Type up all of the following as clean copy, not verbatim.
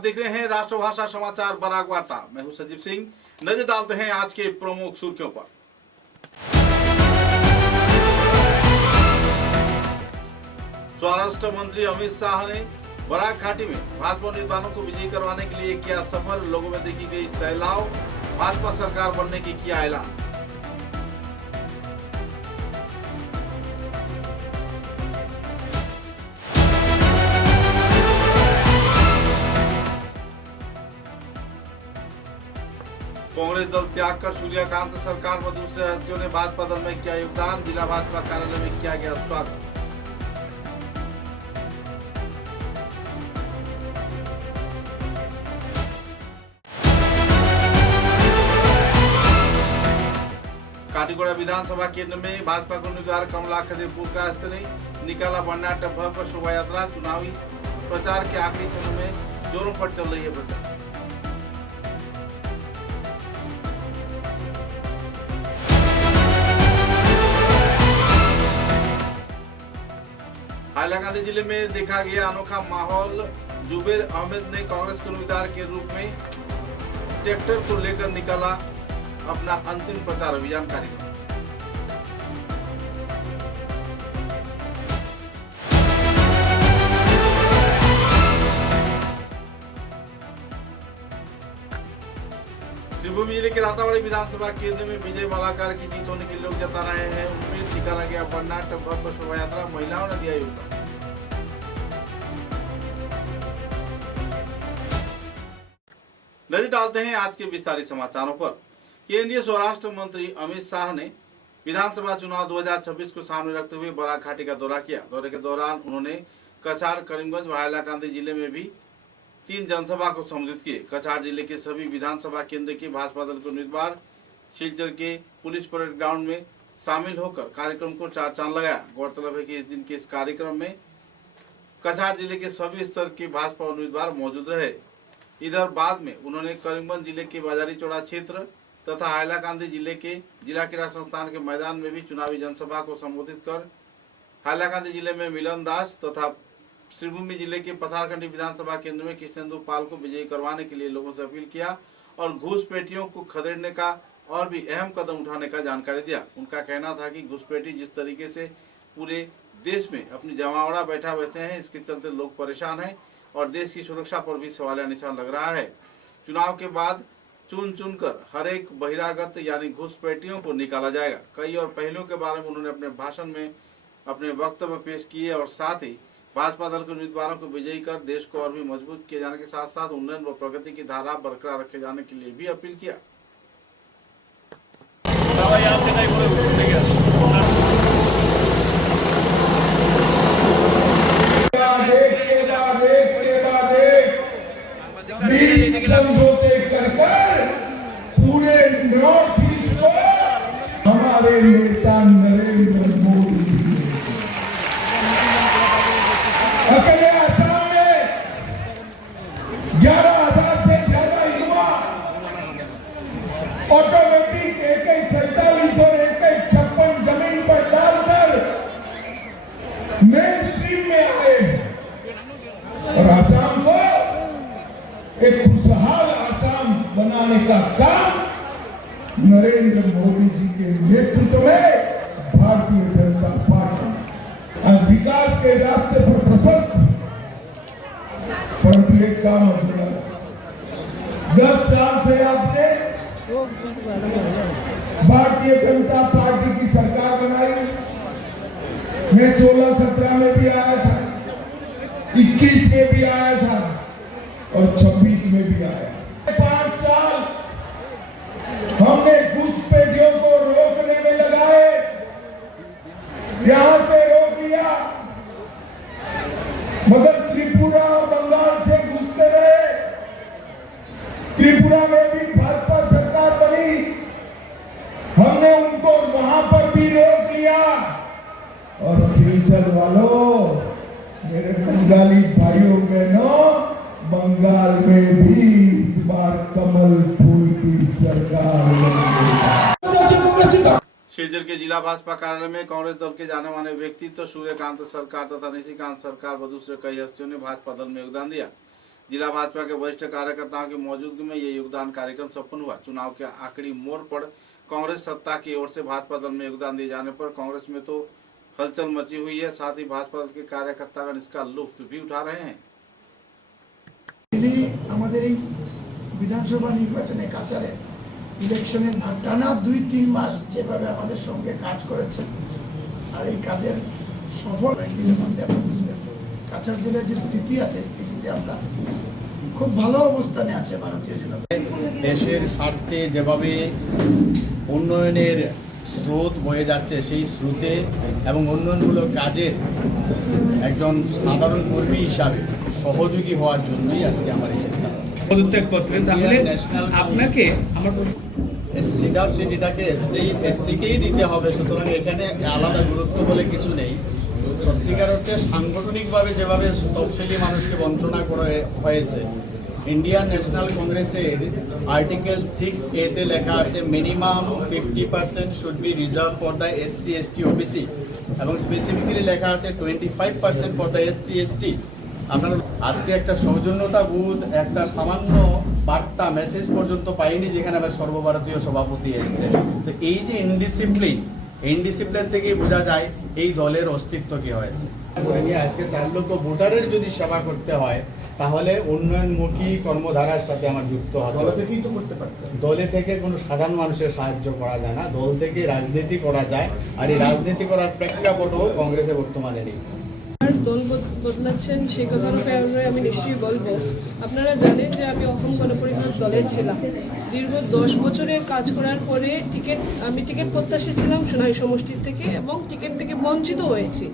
देख रहे हैं राष्ट्रभाषा समाचार बराक वार्ता। मैं हूं संजीव सिंह। नजर डालते हैं आज के प्रमुख सुर्खियों पर। स्वराष्ट्र मंत्री अमित शाह ने बराक घाटी में भाजपा उम्मीदवारों को विजयी करवाने के लिए किया सफर। लोगों में देखी गई सैलाव। भाजपा सरकार बनने की किया ऐलान। कांग्रेस दल त्याग कर सूर्यकांत सरकार व दूसरे हस्तियों ने भाजपा दल में किया योगदान। जिला भाजपा कार्यालय में किया गया स्वागत। काटीगोड़ा विधानसभा केंद्र में भाजपा के उम्मीदवार कमला खदेपुर का स्थलीय निकाला बर्नाट भव्य शोभा यात्रा। चुनावी प्रचार के आखिरी चरण में जोरों पर चल रही है प्रचार। हाइलाकांदी जिले में देखा गया अनोखा माहौल। जुबेर अहमद ने कांग्रेस के उम्मीदवार के रूप में ट्रैक्टर को लेकर निकाला अपना अंतिम प्रचार अभियान कार्यक्रम। शिवभूमि जिले के रातावाड़ी विधानसभा केंद्र में विजय मालाकार की जीत होने के लोग जता रहे हैं। उम्मीद निकाला गया बर्नाट भव्य शोभा यात्रा। महिलाओं ने दिया योगदान। नजर डालते हैं आज के विस्तारित समाचारों पर। केंद्रीय स्वराष्ट्र मंत्री अमित शाह ने विधानसभा चुनाव 2026 को सामने रखते हुए बराक घाटी का दौरा किया। दौरे के दौरान उन्होंने कछार, करीमगंज व हाइलाकांदी जिले में भी 3 जनसभा को संबोधित किए। कछार जिले के सभी विधानसभा केंद्र के भाजपा दल के उम्मीदवार सिलचर के पुलिस परेड ग्राउंड में शामिल होकर कार्यक्रम को चार चांद लगाया। गौरतलब है कि इस दिन के इस कार्यक्रम में कछार जिले के सभी स्तर के भाजपा उम्मीदवार मौजूद रहे। इधर बाद में उन्होंने करीमगंज जिले के बाजारी चौड़ा क्षेत्र तथा हाइलाकांदी जिले के जिला क्रीड़ा संस्थान के मैदान में भी चुनावी जनसभा को संबोधित कर हाइलाकांदी जिले में मिलन दास तथा शिवभूमि जिले के पथारकंडी विधानसभा केंद्र में कृष्णेंदु पाल को विजयी करवाने के लिए लोगों से अपील किया और घुसपैठियों को खदेड़ने का और भी अहम कदम उठाने का जानकारी दिया। उनका कहना था कि घुसपैठी जिस तरीके से पूरे देश में अपनी जमावड़ा बैठा बैठे हैं, इसके चलते लोग परेशान हैं और देश की सुरक्षा पर भी सवालिया निशान लग रहा है। चुनाव के बाद चुन चुन कर हर एक बहिरागत यानी घुसपैठियों को निकाला जाएगा। कई और पहलुओं के बारे में उन्होंने अपने भाषण में अपने वक्तव्य पेश किए और साथ ही भाजपा दल के उम्मीदवारों को विजयी कर देश को और भी मजबूत किए जाने के साथ साथ उन्नयन व प्रगति की धारा बरकरार रखे जाने के लिए भी अपील किया। समझौते कर पूरे नॉर्थ ईस्ट को हमारे नेता नरेंद्र मोदी अकेले आसाम में 11,000 से ज्यादा युवा ऑटोमेटिक AK-47 और AK-56 जमीन पर डालकर मेन स्ट्रीम में आए और आसाम को एक खुशहाल आसाम बनाने का काम नरेंद्र मोदी जी के नेतृत्व में भारतीय जनता पार्टी आज विकास के रास्ते पर प्रशस्त, परंतु एक काम अधूरा। 10 साल से आपने भारतीय जनता पार्टी की सरकार बनाई। मैं 16-17 में भी आया था, 21 में भी आया था और 26 में भी आया। 5 साल हमने घुसपैठियों को रोकने में लगाए, यहां से रोक लिया, मगर त्रिपुरा और बंगाल से घुसते रहे। त्रिपुरा में भी भाजपा सरकार बनी, हमने उनको वहां पर भी रोक लिया। और सिलचर वालों, मेरे बंगाली भाइयों बहनों, बंगाल में भी इस बार कमल फूल की सरकार। सिलचर के जिला भाजपा कार्यालय में कांग्रेस दल के जाने माने व्यक्तित्व सूर्यकांत सरकार तथा निशिकांत सरकार व दूसरे कई हस्तियों ने भाजपा दल में योगदान दिया। जिला भाजपा के वरिष्ठ कार्यकर्ताओं की मौजूदगी में ये योगदान कार्यक्रम सफल हुआ। चुनाव के आखिरी मोड़ पर कांग्रेस सत्ता की ओर से भाजपा दल में योगदान दिए जाने पर कांग्रेस में तो हलचल मची हुई है, साथ ही भाजपा दल के कार्यकर्तागण इसका लुत्फ भी उठा रहे हैं। আমাদের এই বিধানসভা নির্বাচনে কাছাড়ে ইলেকশনের টানা 2-3 মাস যেভাবে আমাদের সঙ্গে কাজ করেছেন আর এই কাজের সফল একদিনের মধ্যে আমরা বুঝবেন কাছাড় জেলার যে স্থিতি আছে স্থিতিতে আমরা খুব ভালো অবস্থানে আছে ভারতীয় জনতা দেশের স্বার্থে যেভাবে উন্নয়নের স্রোত বয়ে যাচ্ছে সেই স্রোতে এবং উন্নয়নমূলক কাজের একজন সাধারণ কর্মী হিসাবে সহযোগী হওয়ার জন্যই আজকে আমার এই সিদ্ধান্ত। পদত্যাগপত্রে তাহলে আপনাকে আমার সিডাপ সিটিটাকে এসসিকেই দিতে হবে, সুতরাং এখানে আলাদা গুরুত্ব বলে কিছু নেই। সত্যিকার অর্থে সাংগঠনিকভাবে যেভাবে তফসিলি মানুষকে বঞ্চনা করা হয়েছে, ইন্ডিয়ান ন্যাশনাল কংগ্রেসের আর্টিকেল 6A তে লেখা আছে minimum 50% should be reserve for the SC ST OBC এবং স্পেসিফিক্যালি লেখা আছে 25% ফর দ্য এসসি এসটি। আপনার আজকে একটা সৌজন্যতা বোধ, একটা সামান্য বার্তা মেসেজ পর্যন্ত পাইনি যেখানে আবার সর্বভারতীয় সভাপতি এসছে। তো এই যে ইনডিসিপ্লিন থেকেই বোঝা যায় এই দলের অস্তিত্ব কি হয়েছে। করে নিয়ে আজকে 4 লক্ষ ভোটারের যদি সেবা করতে হয় তাহলে উন্নয়নমুখী কর্মধারার সাথে আমার যুক্ত হতে হবে। থেকেই তো করতে পারতেন। দলে থেকে কোনো সাধারণ মানুষের সাহায্য করা যায় না, দল থেকে রাজনীতি করা যায়, আর এই রাজনীতি করার প্রেক্ষাপটও কংগ্রেসে বর্তমানে নেই। দল বদলাচ্ছেন সেই কথার ব্যাপারে আমি নিশ্চয়ই বলবো। আপনারা জানেন যে আমি অসম গণপরিষদ দলে ছিলাম। দীর্ঘ 10 বছরের কাজ করার পরে আমি টিকিট প্রত্যাশী ছিলাম সোনাই সমষ্টির থেকে এবং টিকিট থেকে বঞ্চিত হয়েছি।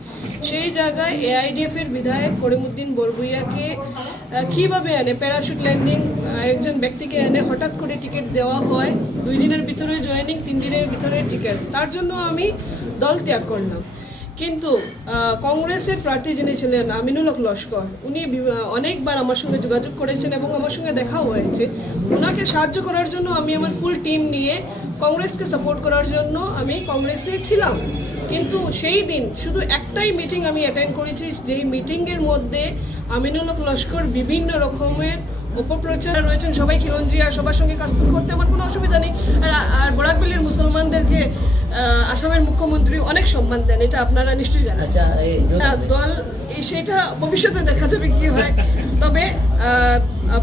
সেই জায়গায় এআইডিএফ এর বিধায়ক করিমউদ্দিন বরভুইয়াকে কীভাবে এনে প্যারাশুট ল্যান্ডিং একজন ব্যক্তিকে এনে হঠাৎ করে টিকিট দেওয়া হয়, 2 দিনের ভিতরে জয়েনিং, 3 দিনের ভিতরে টিকিট, তার জন্য আমি দল ত্যাগ করলাম। কিন্তু কংগ্রেসের প্রার্থী যিনি ছিলেন আমিনুল হক লস্কর, উনি অনেকবার আমার সঙ্গে যোগাযোগ করেছেন এবং আমার সঙ্গে দেখাও হয়েছে। ওনাকে সাহায্য করার জন্য আমি আমার ফুল টিম নিয়ে কংগ্রেসকে সাপোর্ট করার জন্য আমি কংগ্রেসে ছিলাম। কিন্তু সেই দিন শুধু একটাই মিটিং আমি অ্যাটেন্ড করেছি, যেই মিটিংয়ের মধ্যে আমিনুল হক লস্কর বিভিন্ন রকমের অপপ্রচার রয়েছেন। সবাই খিলঞ্জিয়া, সবার সঙ্গে কাজ করতে আমার কোনো অসুবিধা নেই। আর বরাকবেলির মুসলমানদেরকে আসামের মুখ্যমন্ত্রী অনেক সম্মান দেন, এটা আপনারা নিশ্চয়ই জানেন। দল সেটা ভবিষ্যতে দেখা যাবে কি হয়, তবে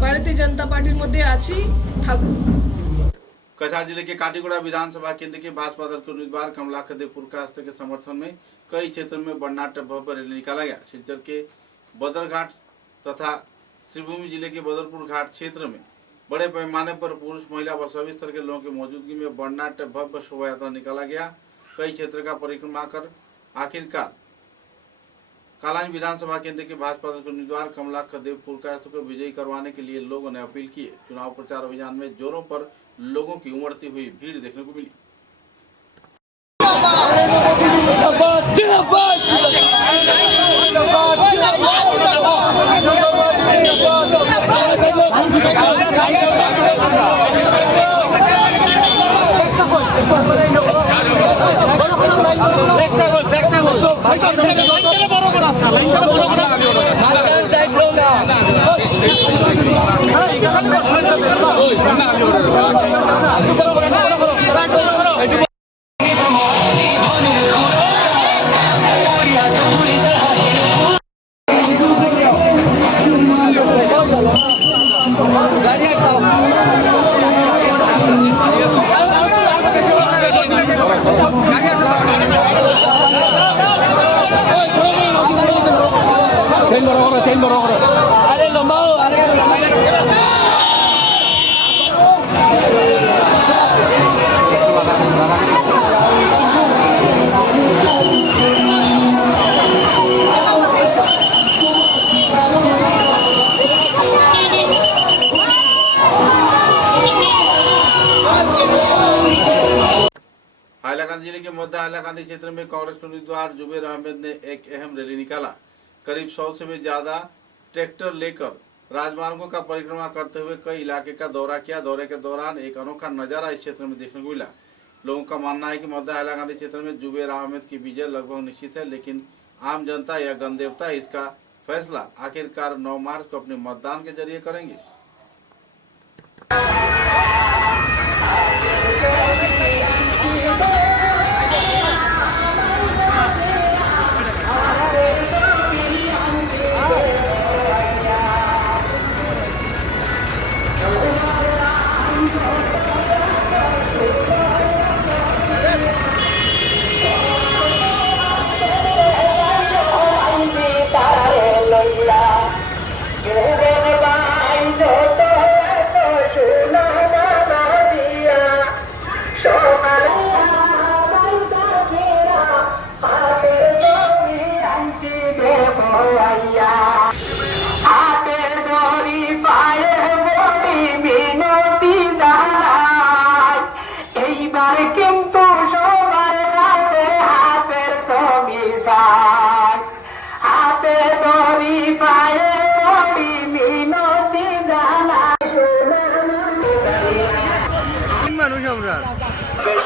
ভারতীয় জনতা পার্টির মধ্যে আছি, থাকবো। कछार जिले के काटीगुड़ा विधानसभा केंद्र के भाजपा दल के उम्मीदवार कमलाकर देवपुर कास्त के समर्थन में कई क्षेत्रों में वर्णाढ्य भव्य रैली निकाला गया। सिलचर के बदरघाट तथा श्रीभूमि जिले के बदरपुर घाट क्षेत्र में बड़े पैमाने पर पुरुष, महिला व सभी स्तर के लोगों की मौजूदगी में वर्णाढ्य भव्य शोभा यात्रा निकाला गया। कई क्षेत्र का परिक्रमा कर आखिरकार कालान विधानसभा केंद्र के भाजपा दल के उम्मीदवार कमलाकर देवपुर कास्त को विजयी करवाने के लिए लोगों ने अपील की। चुनाव प्रचार अभियान में जोरों पर लोगों की उमड़ती हुई भीड़ देखने को मिली। हाइलाकांदी जिले के मध्य हाइलाकांदी क्षेत्र में कांग्रेस उम्मीदवार जुबेर अहमद ने एक अहम रैली निकाला। करीब 100 से भी ज्यादा ट्रैक्टर लेकर राजमार्गों का परिक्रमा करते हुए कई इलाके का दौरा किया। दौरे के दौरान एक अनोखा नजारा इस क्षेत्र में देखने को मिला। लोगों का मानना है कि मध्य हाइलाकांदी क्षेत्र में जुबेर अहमद की विजय लगभग निश्चित है, लेकिन आम जनता या गणदेवता इसका फैसला आखिरकार 9 मार्च को अपने मतदान के जरिए करेंगे।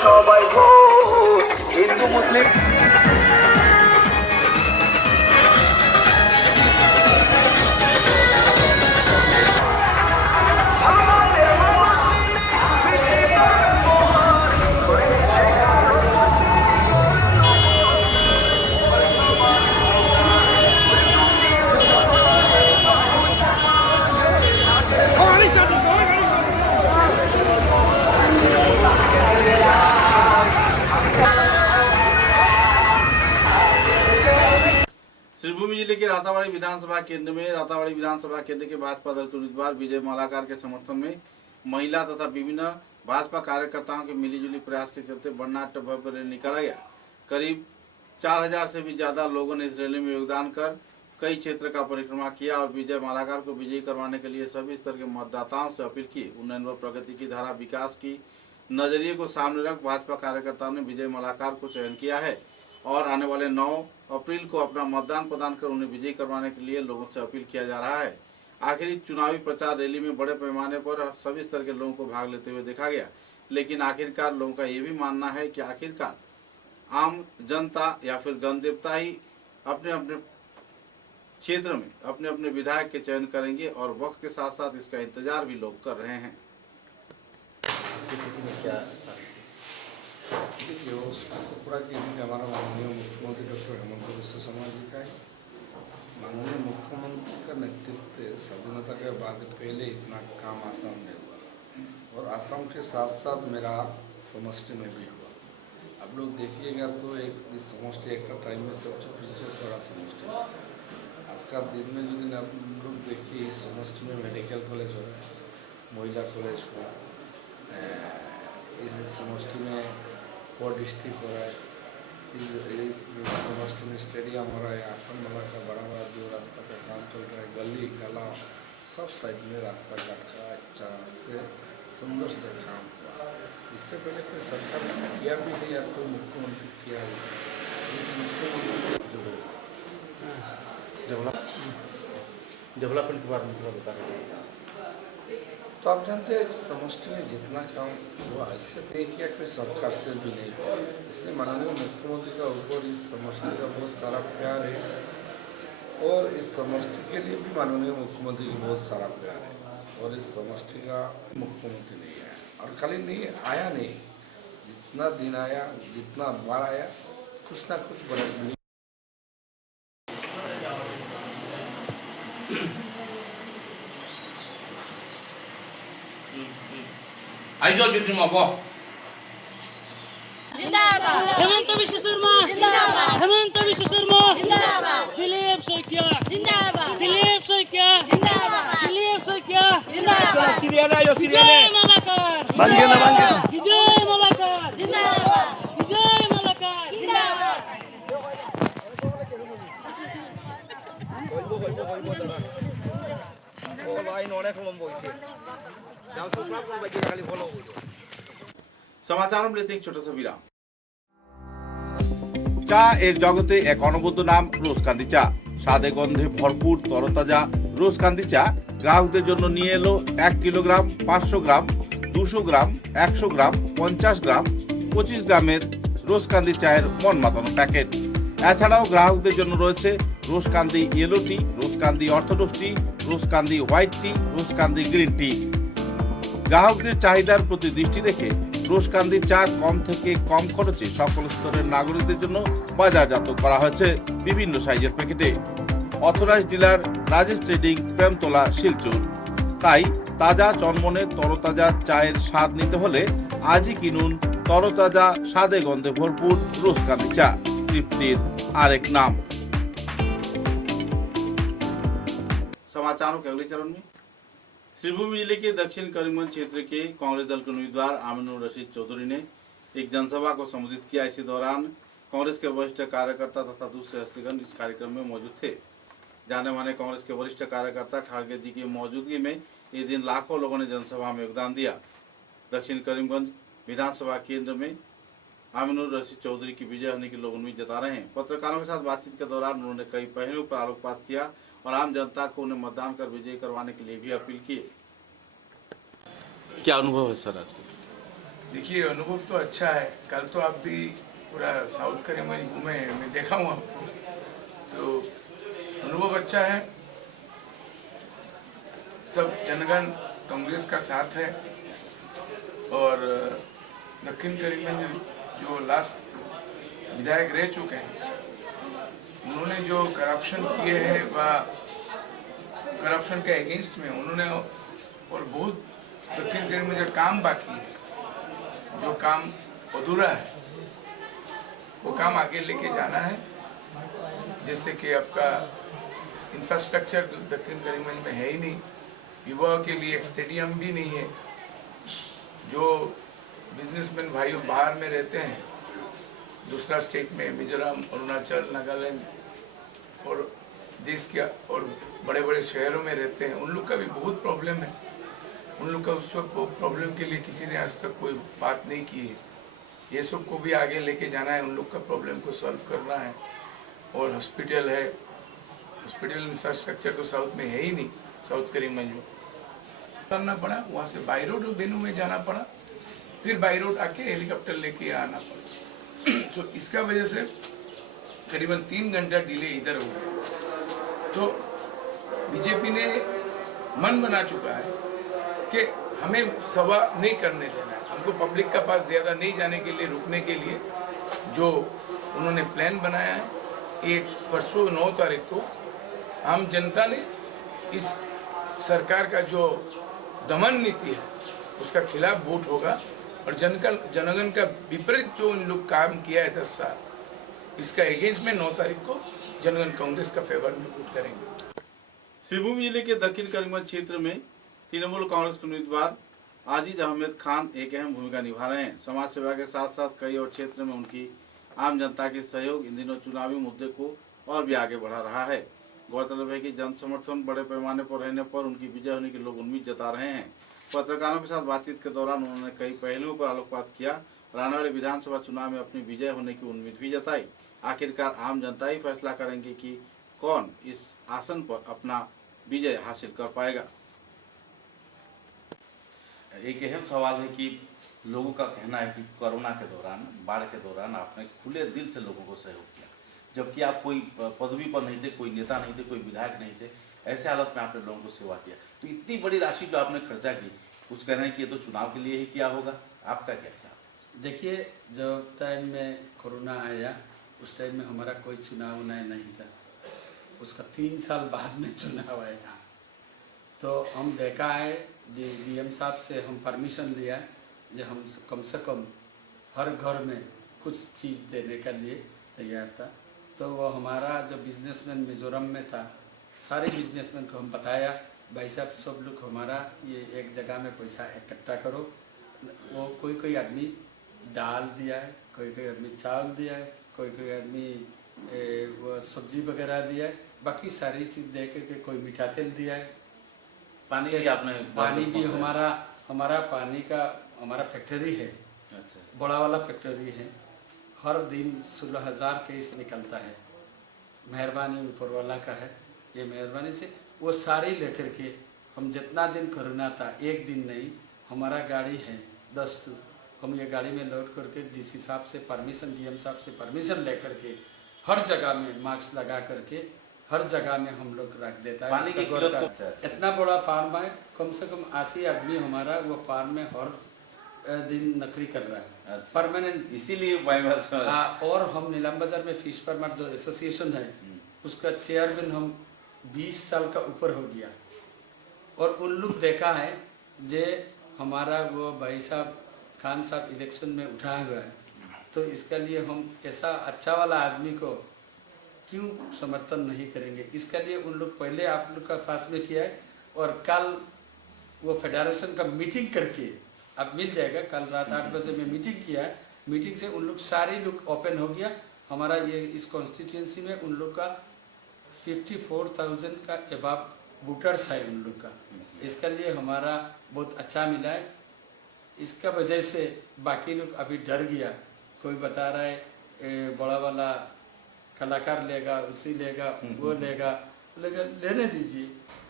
সবাই ভোট হিন্দু মুসলিম सिरभूमि जिले के रातावाड़ी विधानसभा केंद्र में रातावाड़ी विधानसभा केंद्र के भाजपा दल के उम्मीदवार विजय मालाकार के समर्थन में महिला तथा विभिन्न भाजपा कार्यकर्ताओं के मिलीजुली प्रयास के चलते बर्नाट भव्य रैली निकाला गया। करीब 4000 से भी ज्यादा लोगों ने इस रैली में योगदान कर कई क्षेत्र का परिक्रमा किया और विजय मालाकार को विजयी करवाने के लिए सभी स्तर के मतदाताओं से अपील की। उन्नयन व प्रगति की धारा विकास की नजरिए को सामने रख भाजपा कार्यकर्ताओं ने विजय मालाकार को चयन किया है और आने वाले 9 अप्रैल को अपना मतदान प्रदान कर उन्हें विजयी करवाने के लिए लोगों से अपील किया जा रहा है। आखिरी चुनावी प्रचार रैली में बड़े पैमाने पर सभी स्तर के लोगों को भाग लेते हुए देखा गया, लेकिन आखिरकार लोगों का ये भी मानना है कि आखिरकार आम जनता या फिर गणदेवता ही अपने अपने क्षेत्र में अपने अपने विधायक के चयन करेंगे और वक्त के साथ साथ इसका इंतजार भी लोग कर रहे हैं। देखिए त्रिपुरा के लिए हमारा माननीय मुख्यमंत्री डॉक्टर हेमंत बिश्व शर्मा जी का है। माननीय मुख्यमंत्री का नेतृत्व स्वाधीनता के बाद पहले इतना काम आसाम में हुआ और आसाम के साथ साथ मेरा समष्टि में भी हुआ। आप लोग देखिएगा तो एक इस समष्टि एक टाइम में सबसे पीछे बड़ा समष्टि। आज का दिन में जो दिन आप लोग देखिए इस समष्टि में मेडिकल कॉलेज हो रहा है, महिला कॉलेज हुआ, इस समष्टि में पोर्ट डिस्ट्रिक्ट हो रहा है, इस समष्टि में स्टेडियम हो रहा है, आसम वाला का बड़ा बड़ा जो रास्ता का काम चल रहा है, गली गला सब साइड में रास्ता घाट का अच्छा से सुंदर से काम हुआ। इससे पहले कोई सरकार ने किया भी नहीं या कोई मुख्यमंत्री किया डेवलपमेंट के बारे में थोड़ा बता रहे हैं। तो आप जानते हैं इस समष्टि में जितना काम हुआ इससे नहीं किया कोई सरकार से भी नहीं हुआ। इसलिए माननीय मुख्यमंत्री का ऊपर इस समष्टि का बहुत सारा प्यार है और इस समष्टि के लिए भी माननीय मुख्यमंत्री का बहुत सारा प्यार है और इस समष्टि का मुख्यमंत्री नहीं आया और खाली नहीं आया नहीं, जितना दिन आया जितना बार आया कुछ ना कुछ बड़ा आइजो ड्यूटी में बॉस जिंदाबाद हेमंत बिश्व शर्मा जिंदाबाद हेमंत बिश्व शर्मा जिंदाबाद दिलीप सैकिया जिंदाबाद दिलीप सैकिया जिंदाबाद दिलीप सैकिया जिंदाबाद विजय मालाकार विजय मालाकार जिंदाबाद विजय मालाकार जिंदाबाद समाचारों में लेते हैं एक छोटा सा विराम। চা এর জগতে এক অনবদ্য নাম রোজকান্দি চা। স্বাদে গন্ধে ভরপুর তরতাজা রোজকান্দি চা গ্রাহকদের জন্য নিয়ে এলো 1 কিলোগ্রাম, 500 গ্রাম, 200 গ্রাম, 100 গ্রাম, 50 গ্রাম, 25 গ্রামের রোজকান্দি চায়ের মন মাতানো প্যাকেট। এছাড়াও গ্রাহকদের জন্য রয়েছে রোজকান্দি ইয়েলো টি, রোজকান্দি অর্থোডক্স টি, রোজকান্দি হোয়াইট টি, রোজকান্দি গ্রিন টি। গ্রাহকদের চাহিদার প্রতি দৃষ্টি রেখে রোজকান্দি চা কম থেকে কম খরচে সকল স্তরের নাগরিকদের জন্য বাজারজাত করা হয়েছে বিভিন্ন সাইজের প্যাকেটে। Authorize dealer Rajesh Trading, Premtala, Silchar. তাই তাজা চনমনে তরতাজা চায়ের স্বাদ নিতে হলে আজই কিনুন তরতাজা স্বাদে গন্ধে ভরপুর রোজকান্দি চা, তৃপ্তির आरेक नाम। समाचारों के अगले चरण में श्रीभूमि जिले के दक्षिण करीमगंज क्षेत्र के कांग्रेस दल के उम्मीदवार आमिनुर रशीद चौधरी ने एक जनसभा को संबोधित किया। इसी दौरान कांग्रेस के वरिष्ठ कार्यकर्ता तथा दूसरे हस्तीगण इस कार्यक्रम में मौजूद थे। जाने माने कांग्रेस के वरिष्ठ कार्यकर्ता खाड़गे जी की मौजूदगी में इस दिन लाखों लोगों ने जनसभा में योगदान दिया। दक्षिण करीमगंज विधानसभा केंद्र में आमिनुर रशीद चौधरी की विजय होने की लोग उम्मीद जता रहे हैं। पत्रकारों के साथ बातचीत के दौरान उन्होंने कई पहलुओं पर आलोकपात किया और आम जनता को उन्हें मतदान कर विजयी करवाने के लिए भी अपील की। क्या अनुभव है सर आज? देखिए, अनुभव तो अच्छा है। कल तो आप भी पूरा साउथ करीमगंज घूमे हैं, मैं देखा हूँ आपको, तो अनुभव अच्छा है। सब जनगण कांग्रेस का साथ है और दक्षिण करीमगंज जो लास्ट विधायक रह चुके हैं, उन्होंने जो करप्शन किए हैं व करप्शन के अगेंस्ट में उन्होंने और बहुत दक्षिण करीमगंज में काम बाकी है, जो काम अधूरा है वो काम आगे लेके जाना है। जैसे कि आपका इंफ्रास्ट्रक्चर दक्षिण करीमगंज में है ही नहीं, युवा के लिए एक स्टेडियम भी नहीं है। जो बिजनेसमैन भाइयों बाहर में रहते हैं, दूसरा स्टेट में मिजोरम, अरुणाचल, नागालैंड और देश के और बड़े बड़े शहरों में रहते हैं, उन लोग का भी बहुत प्रॉब्लम है। उन लोग का उस वक्त प्रॉब्लम के लिए किसी ने आज तक कोई बात नहीं की है। ये सब को भी आगे लेके जाना है, उन लोग का प्रॉब्लम को सॉल्व करना है। और हॉस्पिटल है, हॉस्पिटल इंफ्रास्ट्रक्चर तो साउथ में है ही नहीं, साउथ करीमगंज में करना पड़ा, वहाँ से बाई रोड वेन्यू में जाना पड़ा, फिर बाई रोड आके हेलीकॉप्टर लेके आना पड़ा। तो इसका वजह से करीबन 3 घंटा डिले इधर हो गया। तो बीजेपी ने मन बना चुका है कि हमें सभा नहीं करने देना है, हमको पब्लिक का पास ज़्यादा नहीं जाने के लिए, रुकने के लिए जो उन्होंने प्लान बनाया है। एक परसों 9 तारीख को आम जनता ने इस सरकार का जो दमन नीति है उसका खिलाफ वोट होगा और जनगण का विपरीत जो इन लोग काम किया है 10 साल, इसका अगेंस्ट में 9 तारीख को जनगण कांग्रेस का फेवर में वोट करेंगे। श्रीभूमि जिले के दक्षिण करीमगंज क्षेत्र में तृणमूल कांग्रेस के उम्मीदवार आजिज अहमद खान एक अहम भूमिका निभा रहे हैं। समाज सेवा के साथ साथ कई और क्षेत्र में उनकी आम जनता के सहयोग इन दिनों चुनावी मुद्दे को और भी आगे बढ़ा रहा है। गौरतलब है कि जन समर्थन बड़े पैमाने पर रहने पर उनकी विजय होने की लोग उम्मीद जता रहे हैं। पत्रकारों के साथ बातचीत के दौरान उन्होंने कई पहलुओं पर आलोकपात किया और आने वाले विधानसभा चुनाव में अपनी विजय होने की उम्मीद भी जताई। आखिरकार आम जनता ही फैसला करेंगे कि कौन इस आसन पर अपना विजय हासिल कर पाएगा। एक अहम सवाल है कि लोगों का कहना है कि कोरोना के दौरान, बाढ़ के दौरान आपने खुले दिल से लोगों को सहयोग किया, जबकि आप कोई पदवी पर नहीं थे, कोई नेता नहीं थे, कोई विधायक नहीं थे। ऐसे हालत में आपने लोगों को सेवा किया, तो इतनी बड़ी राशि जो आपने खर्चा की, कुछ कह रहे हैं कि ये तो चुनाव के लिए ही किया होगा, आपका क्या ख्याल? देखिए, जब टाइम में कोरोना आया उस टाइम में हमारा कोई चुनाव नहीं था, उसका 3 साल बाद में चुनाव आया। तो हम देखा है, डीएम साहब से हम परमिशन लिया जो हम कम से कम हर घर में कुछ चीज़ देने के लिए तैयार था। तो वो हमारा जो बिजनेसमैन मिजोरम में था, सारे बिजनेसमैन को हम बताया, भाई साहब सब लोग हमारा ये एक जगह में पैसा इकट्ठा करो। वो कोई आदमी दाल दिया है, कोई आदमी चावल दिया है, कोई आदमी वो सब्जी वगैरह दिया है, बाकी सारी चीज़ दे करके कोई मीठा तेल दिया है। पानी भी आपने? पानी भी हमारा पानी का हमारा फैक्ट्री है। अच्छा। बड़ा वाला फैक्ट्री है, हर दिन 16,000 केस निकलता है। मेहरबानी ऊपर वाला का है, ये मेहरबानी से वो सारी लेकर के हम जितना दिन कोरोना था, एक दिन नहीं, हमारा गाड़ी है 10 तो हम ये गाड़ी में लोड करके डीसी साहब से परमिशन, डीएम साहब से परमिशन लेकर के हर जगह में मास्क लगा करके हर जगह में हम लोग रख देता है। पानी की उसका किल्लत गोरका- को- अच्छा। इतना बड़ा फार्म है, कम से कम 80 आदमी हमारा वो फार्म में हर दिन नौकरी कर रहा है, अच्छा। परमानेंट। इसीलिए और हम नीलम बाजार में फिश फार्मर जो एसोसिएशन है उसका चेयरमैन हम 20 साल का ऊपर हो गया। और उन लोग देखा है जे हमारा वो भाई साहब खान साहब इलेक्शन में उठाया हुआ है, तो इसके लिए हम ऐसा अच्छा वाला आदमी को क्यों समर्थन नहीं करेंगे। इसके लिए उन लोग पहले आप लोग का पास में किया है, और कल वो फेडरेशन का मीटिंग करके अब मिल जाएगा, कल रात 8 बजे में मीटिंग किया है। मीटिंग से उन लोग सारे लोग ओपन हो गया। हमारा ये इस कॉन्स्टिट्यूंसी में उन लोग का 54,000 का अबाव वोटर्स है उन लोग का। इसके लिए हमारा बहुत अच्छा मिला है। इसका वजह से बाकी लोग अभी डर गया, कोई बता रहा है बड़ा वाला कलाकार लेगा, उसी लेगा, वो लेगा, लेकिन लेने दीजिए,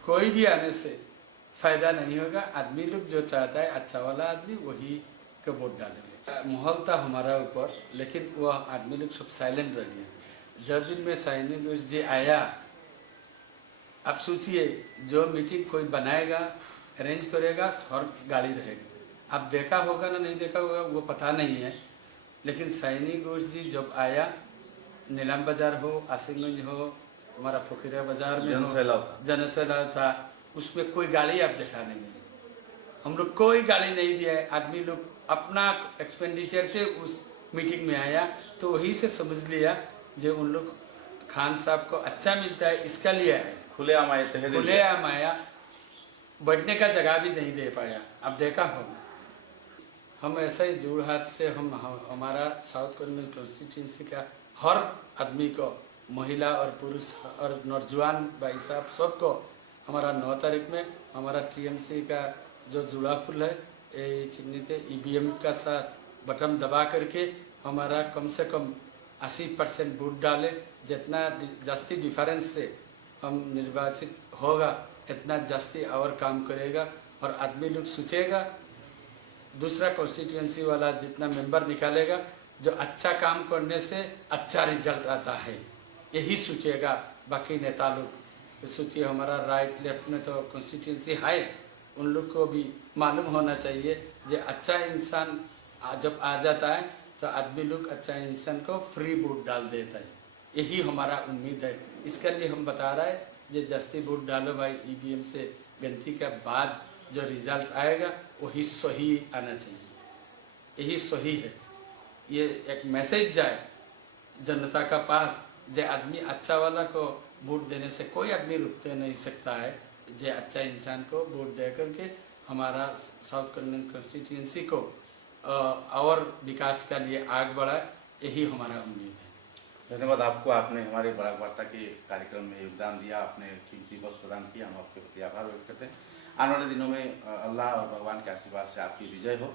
कोई भी आने से फायदा नहीं होगा। आदमी लोग जो चाहता है अच्छा वाला आदमी वही का वोट डालेंगे। माहौल था हमारा ऊपर, लेकिन वह आदमी लोग सब साइलेंट रह गया। जब दिन में साइनिंग जी आया, अब सोचिए जो मीटिंग कोई बनाएगा, अरेंज करेगा, हर गाड़ी रहेगा। अब देखा होगा ना नहीं देखा होगा वो पता नहीं है, लेकिन सैनी घोष जी जब आया, नीलम बाजार हो, आसिमगंज हो, हमारा फकीरा बाजार में जनसैलाब था, उसमें कोई गाड़ी आप देखा नहीं है। हम लोग कोई गाड़ी नहीं दिया है, आदमी लोग अपना एक्सपेंडिचर से उस मीटिंग में आया, तो वही से समझ लिया जो उन लोग खान साहब को अच्छा मिलता है इसका लिए आए। खुलेआम आए, खुलेआम आया, बैठने का जगह भी नहीं दे पाया। अब देखा होगा हम ऐसा ही जोड़हाट से हमारा साउथ कर्नल कॉन्स्टिट्यूंसी का हर आदमी को, महिला और पुरुष और नौजवान भाई साहब सबको हमारा 9 तारीख में हमारा टीएमसी का जो जुड़ा फुल है चिन्हित ईवीएम का साथ बटन दबा करके हमारा कम से कम 80% वोट डाले। जितना जास्ती डिफरेंस से हम निर्वाचित होगा इतना जास्ती और काम करेगा, और आदमी लोग सोचेगा दूसरा कॉन्स्टिट्यूंसी वाला जितना मेंबर निकालेगा जो अच्छा काम करने से अच्छा रिजल्ट आता है, यही सोचेगा। बाकी नेता लोग सोचिए हमारा राइट लेफ्ट में तो कॉन्स्टिट्यूंसी है, उन लोग को भी मालूम होना चाहिए जो अच्छा इंसान जब आ जाता है तो आदमी लोग अच्छा इंसान को फ्री वोट डाल देता है, यही हमारा उम्मीद है। इसके लिए हम बता रहे हैं जो जास्ती वोट डालो भाई, ईवीएम से गिनती के बाद जो रिजल्ट आएगा वही सही आना चाहिए, यही सही है। ये एक मैसेज जाए जनता का पास, जो आदमी अच्छा वाला को वोट देने से कोई आदमी रुकते नहीं सकता है, जो अच्छा इंसान को वोट दे करके हमारा साउथ कर्नल कॉन्स्टिट्यूंसी को और विकास के लिए आगे बढ़ाए, यही हमारा उम्मीद है। धन्यवाद आपको, आपने हमारे बराक वार्ता के कार्यक्रम में योगदान दिया, आपने कीमती वक्त प्रदान किया, हम आपके प्रति आभार व्यक्त करते हैं। आने वाले दिनों में अल्लाह और भगवान के आशीर्वाद से आपकी विजय हो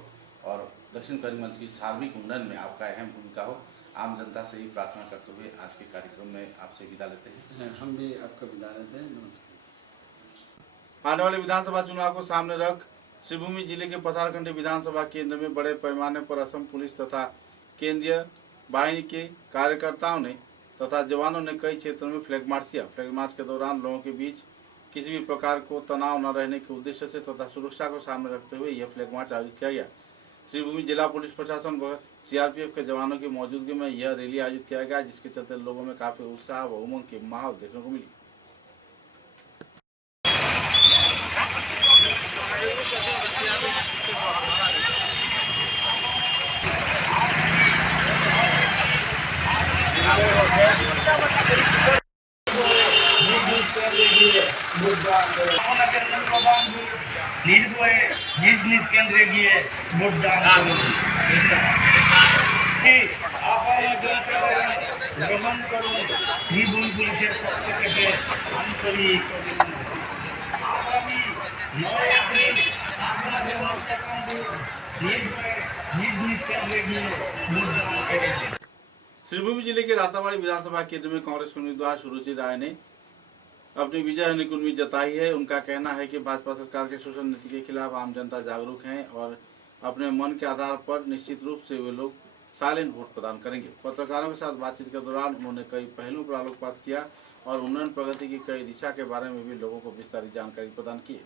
और दक्षिण करीमगंज की सार्वजनिक उन्नयन में आपका अहम भूमिका हो। आम जनता से ही प्रार्थना करते हुए आज के कार्यक्रम में आपसे विदा लेते हैं। हम भी आपको विदा लेते हैं, नमस्कार। आने वाले विधानसभा चुनाव को सामने रख श्रीभूमि जिले के पथारकंडी विधानसभा केंद्र में बड़े पैमाने पर असम पुलिस तथा केंद्रीय बाहिनी के कार्यकर्ताओं ने तथा जवानों ने कई क्षेत्रों में फ्लैग मार्च किया। फ्लैग मार्च के दौरान लोगों के बीच किसी भी प्रकार को तनाव न रहने के उद्देश्य से तथा सुरक्षा को सामने रखते हुए यह फ्लैग मार्च आयोजित किया गया। श्रीभूमि जिला पुलिस प्रशासन व सीआरपीएफ के जवानों की मौजूदगी में यह रैली आयोजित किया गया, जिसके चलते लोगों में काफी उत्साह व उमंग की माहौल देखने को मिली। নিজ নিজ কেন্দ্রে গিয়ে ভোট দান করুন। গ্রহণ করুন নির্ভুল পুলিশের পক্ষ থেকে আন্তরিক আগামী 9 এপ্রিল আপনাদের মতবন্ধু নিজ নিজ কেন্দ্রে গিয়ে ভোট দান করুন। श्रीभूमि जिले के रातावाड़ी विधानसभा केंद्र में कांग्रेस उम्मीदवार सुरुचि राय ने अपनी विजय होने की उम्मीद जताई है। उनका कहना है कि भाजपा सरकार के शोषण नीति के खिलाफ आम जनता जागरूक है और अपने मन के आधार पर निश्चित रूप से वे लोग साइलेंट वोट प्रदान करेंगे। पत्रकारों के साथ बातचीत के दौरान उन्होंने कई पहलुओं पर आलोकपात किया और उन्नयन प्रगति की कई दिशा के बारे में भी लोगों को विस्तारित जानकारी प्रदान की।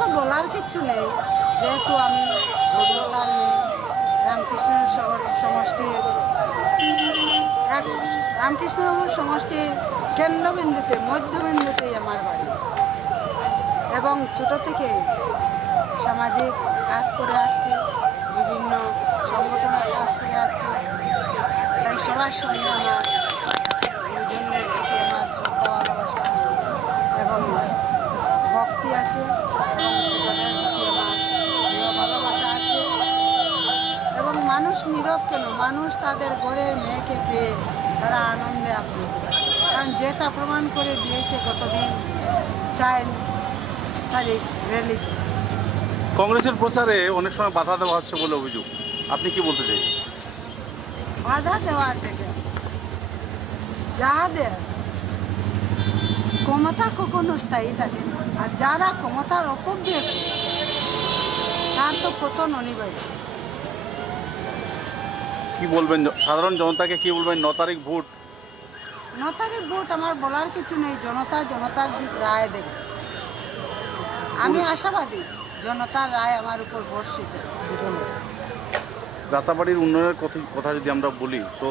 তো বলার কিছু নেই, যেহেতু আমি ভোটগোলার মেয়ে, রামকৃষ্ণ সমষ্টির রামকৃষ্ণ সমষ্টির কেন্দ্রবিন্দুতে মধ্যবিন্দুতেই আমার বাড়ি এবং ছোট থেকে সামাজিক কাজ করে আসছি, বিভিন্ন সংগঠনের কাজ করে আসছি। তাই সবার সঙ্গে আমার দুজনের প্রতি আমার শ্রদ্ধা ভালোবাসা এবং ভক্তি আছে এবং জীবনের প্রতি আমার প্রিয় ভালোবাসা আছে। এবং মানুষ নীরব কেন, মানুষ তাদের ঘরের মেয়েকে পেয়ে তারা আনন্দে আপ্লুত, কারণ যেটা প্রমাণ করে দিয়েছে গতদিন 4 তারিখ র্যালিতে। কংগ্রেসের প্রচারে অনেক সময় বাধা দেওয়া হচ্ছে বলে অভিযোগ, আপনি কি বলতে চাইছেন? বাধা দেওয়ার থেকে যাদের ক্ষমতা কখনো স্থায়ী থাকে না, আর যারা ক্ষমতার অপব্যয় করে তার তো পতন অনিবার্য। কি বলবেন সাধারণ জনতাকে, কি বলবেন 9 তারিখ ভোট? 9 তারিখ ভোট আমার বলার কিছু নেই, জনতার রায় দেবে। আমি আশাবাদী জনতার রায় আমার উপর বর্ষিত। রাতাবাড়ির উন্নয়নের কথা যদি আমরা বলি, তো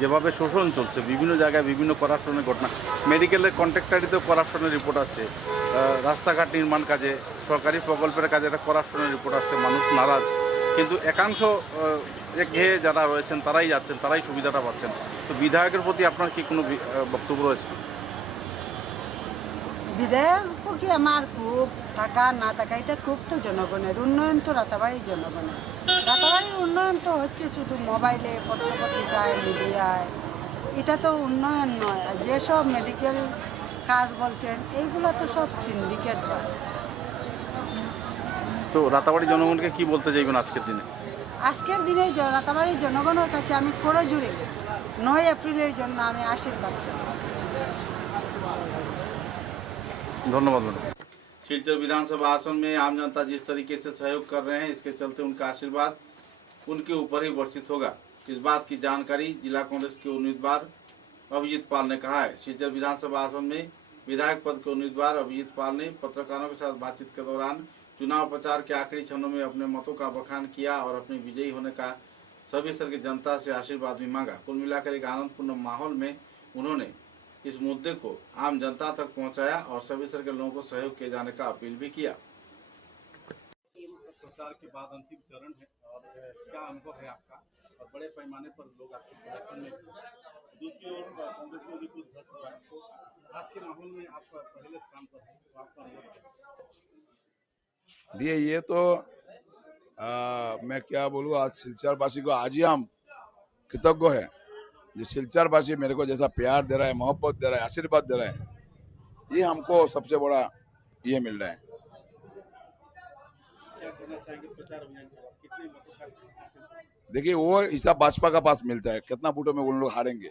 যেভাবে শোষণ চলছে বিভিন্ন জায়গায়, বিভিন্ন করাপশনের ঘটনা, মেডিকেলের কন্ট্রাক্টারিতেও করাপশনের রিপোর্ট আছে, রাস্তাঘাট নির্মাণ কাজে, সরকারি প্রকল্পের কাজে একটা করাপশনের রিপোর্ট আছে, মানুষ নারাজ। কিন্তু একাংশ একঘেয়ে যারা রয়েছেন তারাই যাচ্ছেন, তারাই সুবিধাটা পাচ্ছেন। তো বিধায়কের প্রতি আপনার কি কোনো বক্তব্য রয়েছে? বিধায়ক কি আমার খুব টাকা না টাকা এটা খুব তো জনগণের উন্নয়ন, তো রাতাবাড়ির জনগণের। রাতাবাড়ির উন্নয়ন তো হচ্ছে শুধু মোবাইলে, পত্রপত্রিকায়, মিডিয়ায়, এটা তো উন্নয়ন নয়। আর যেসব মেডিকেল কাজ বলছেন এইগুলো তো সব সিন্ডিকেট কাজ। তো রাতাবাড়ি জনগণকে কি বলতে চাইবেন আজকের দিনে? আজকের দিনে রাতাবাড়ির জনগণের কাছে আমি করে জুড়ে 9 এপ্রিলের জন্য আমি আশীর্বাদ চাই। धन्यवाद मैडम। सिलचर विधानसभा आसन में आम जनता जिस तरीके से सहयोग कर रहे हैं, इसके चलते उनका आशीर्वाद उनके ऊपर ही वर्षित होगा। इस बात की जानकारी जिला कांग्रेस के उम्मीदवार अभिजीत पाल ने कहा है। सिलचर विधानसभा आसन में विधायक पद के उम्मीदवार अभिजीत पाल ने पत्रकारों के साथ बातचीत के दौरान चुनाव प्रचार के आखिरी क्षणों में अपने मतों का बखान किया और अपने विजयी होने का सभी स्तर की जनता से आशीर्वाद भी मांगा। कुल मिलाकर एक आनंदपूर्ण माहौल में उन्होंने इस मुद्दे को आम जनता तक पहुंचाया और सभी स्तर के लोगों को सहयोग किए जाने का अपील भी किया। प्रचार के बाद अंतिम चरण है और क्या अनुभव है आपका, और बड़े पैमाने पर लोग आपके समर्थन में, दूसरी ओर कांग्रेस को भी कुछ धस हुआ है, तो आज के माहौल में आप पहले स्थान पर हैं, तो आपका अनुभव दिए ये तो मैं क्या बोलूँ, आज सिलचरवासी को आज ही हम कृतज्ञ है। जो सिलचरवासी मेरे को जैसा प्यार दे रहा है, मोहब्बत दे रहा है, आशीर्वाद दे रहा है, ये हमको सबसे बड़ा ये मिल रहा है। क्या कहना चाहेंगे प्रचार अभियान के बाद कितने मतों का? देखिए वो हिसाब भाजपा का पास मिलता है, कितना वोटों में उन लोग हारेंगे।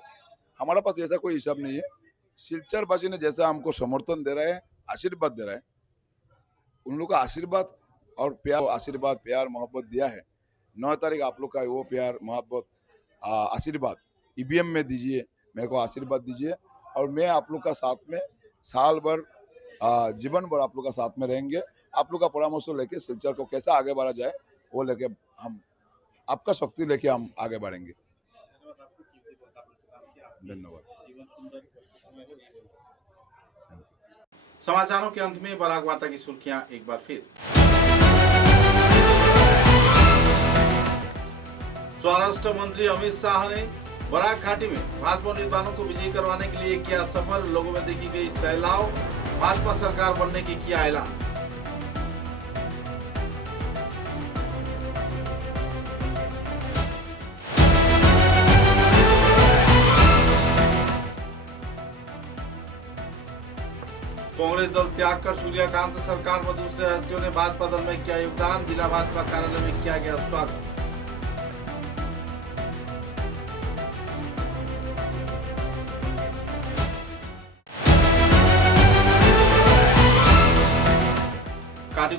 हमारे पास ऐसा कोई हिसाब नहीं है। सिलचरवासी ने जैसा हमको समर्थन दे रहा है, आशीर्वाद दे रहा है, उन लोग का आशीर्वाद और प्यार मोहब्बत दिया है। 9 तारीख आप लोग का वो प्यार मोहब्बत आशीर्वाद ईवीएम में दीजिए, मेरे को आशीर्वाद दीजिए, और मैं आप लोग का साथ में साल भर जीवन भर आप लोग का साथ में रहेंगे। आप लोग का परामर्श लेके सिलचर को कैसा आगे बढ़ा जाए वो लेके हम आपका शक्ति लेके हम आगे बढ़ेंगे। धन्यवाद। समाचारों के अंत में बराक वार्ता की सुर्खियां एक बार फिर। स्वराष्ट्र मंत्री अमित शाह ने बराक घाटी में भाजपा उम्मीदवारों को विजयी करवाने के लिए किया सफर, लोगों में देखी गई सैलाव, भाजपा सरकार बनने की किया ऐलान। कांग्रेस दल त्याग कर सूर्यकांत सरकार व दूसरे हस्तियों ने भाजपा दल में किया योगदान, जिला भाजपा कार्यालय में किया गया स्वागत।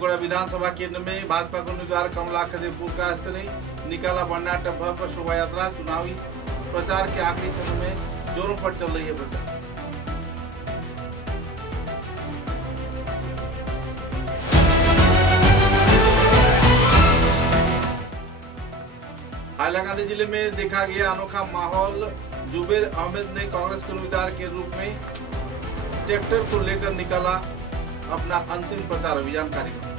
देवगढ़ विधानसभा केंद्र में भाजपा उम्मीदवार कमला खदेपुर का स्तरीय निकाला बर्नाट भव्य शोभा यात्रा। चुनावी प्रचार के आखिरी चरण में जोरों पर चल रही है प्रचार। हाइलाकांदी जिले में देखा गया अनोखा माहौल। जुबेर अहमद ने कांग्रेस के उम्मीदवार के रूप में ट्रैक्टर को लेकर निकाला अपना अंतिम प्रचार अभियान कार्यक्रम।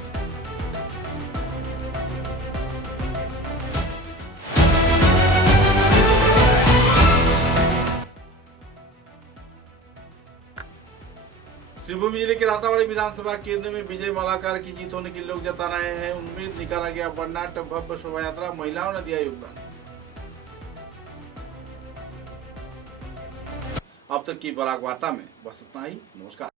शिवभूमि जिले के रातावाड़ी विधानसभा केंद्र में विजय मालाकार की जीत होने के लोग जता रहे हैं उम्मीद। निकाला गया बर्नाट भव्य शोभा यात्रा। महिलाओं ने दिया योगदान। अब तक की बराक वार्ता में बस इतना ही। नमस्कार।